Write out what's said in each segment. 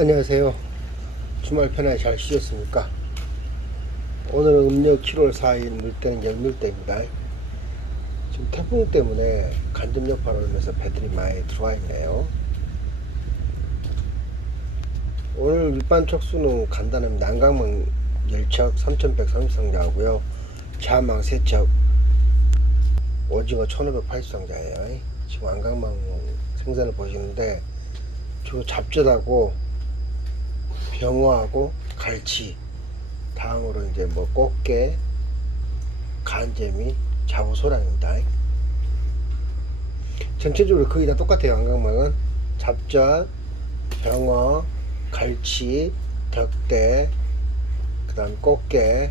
안녕하세요. 주말 편하게 잘 쉬셨습니까? 오늘은 음력 7월 4일 물때는 열물때입니다. 지금 태풍 때문에 간접 여파로 인해서 배들이 많이 들어와 있네요. 오늘 일반 척수는 간단한 난강망 10척 3130상자고요. 자망 3척 오징어 1580상자예요. 지금 안강망 생산을 보시는데 저 잡젓하고 병어하고 갈치. 다음으로 이제 뭐 꽃게 간재미 자부소랑입니다. 전체적으로 거의 다 똑같아요 안강망은. 잡젓 병어 갈치 덕대 그 다음 꽃게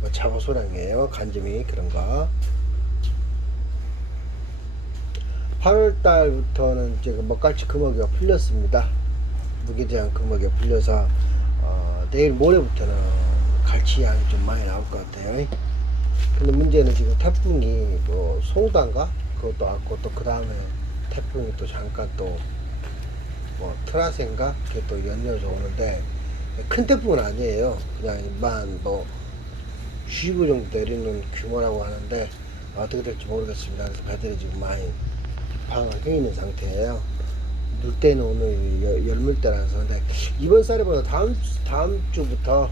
뭐 자부소랑이에요 간재미 그런 거. 8월 달부터는 이제 그 먹갈치 금어기가 풀렸습니다. 무게제한 금어기가 풀려서 어, 내일 모레부터는 갈치 양이 좀 많이 나올 것 같아요. 근데 문제는 지금 태풍이 뭐 송단가 그것도 왔고 또 그 다음에 태풍이 또 잠깐 또뭐 트라센가 그게 또 연이어서 오는데 큰 태풍은 아니에요. 그냥 일반 뭐 쉬고 정도 내리는 규모라고 하는데 어떻게 될지 모르겠습니다. 그래서 배들이 지금 많이 혀 있는 상태예요. 물때는 오늘 열- 열물때라서 근데 이번 쌀보다 다음 다음 주부터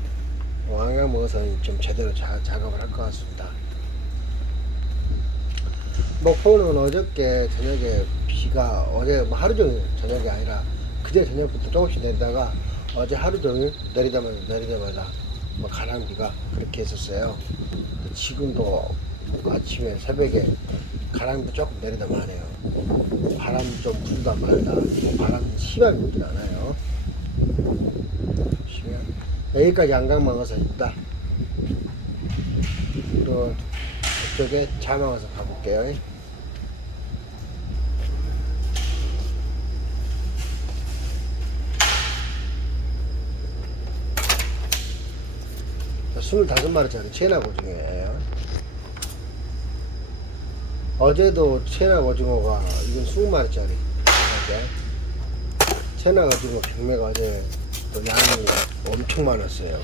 왕강 먹어서 좀 제대로 자, 작업을 할 것 같습니다. 목포는 어저께 저녁에 비가 어제 뭐 하루 종일 저녁이 아니라 그제 저녁부터 조금씩 내리다가 어제 하루 종일 내리자마자 내리자마자 뭐 가랑비가 그렇게 했었어요. 지금도 아침에 새벽에 가랑비 조금 내리다 마네요. 바람 좀 불다 말다. 바람 심하게 불진 않아요. 보시면 여기까지 안강망어선입니다. 그리고 이쪽에 자망어선 가볼게요. 스물다섯 마리짜리 체나 고등어예요. 어제도 체나 오징어가 이건 20마리짜리. 체나 오징어 경매가 어제 또 양이 엄청 많았어요.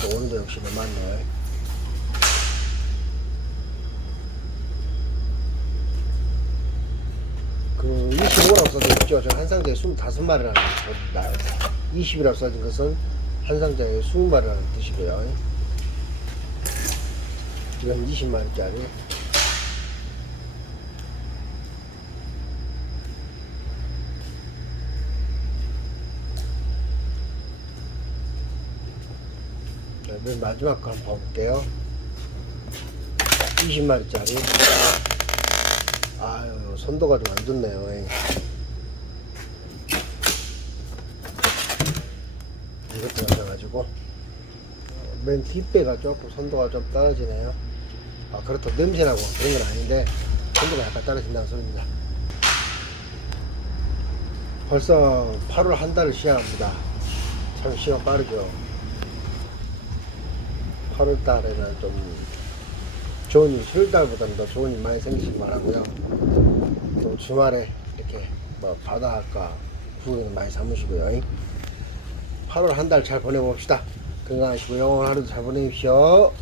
근데 오늘도 역시 너무 많네 그 25가 없어져 있죠. 저 한 상자에 25마리라는 겁니다 20이라 써진 것은 한 상자에 20마리라는 뜻이고요. 이건 20마리짜리 맨 마지막 거 한번 봐볼게요. 20마리짜리. 아유, 선도가 좀 안 좋네요. 예. 이것도 나가가지고 맨 뒷배가 조금 선도가 좀 떨어지네요. 아, 그렇다 냄새나고 그런 건 아닌데 선도가 약간 떨어진다는 소리입니다. 벌써 8월 한 달을 시작합니다. 참 시간 빠르죠. 8월 달에는 좀 좋은 일, 7월 달보다는 더 좋은 일 많이 생기시기 바라고요. 또 주말에 이렇게 뭐 바닷가 구경 많이 삼으시고요. 8월 한 달 잘 보내봅시다. 건강하시고 영원 하루도 잘 보내십시오.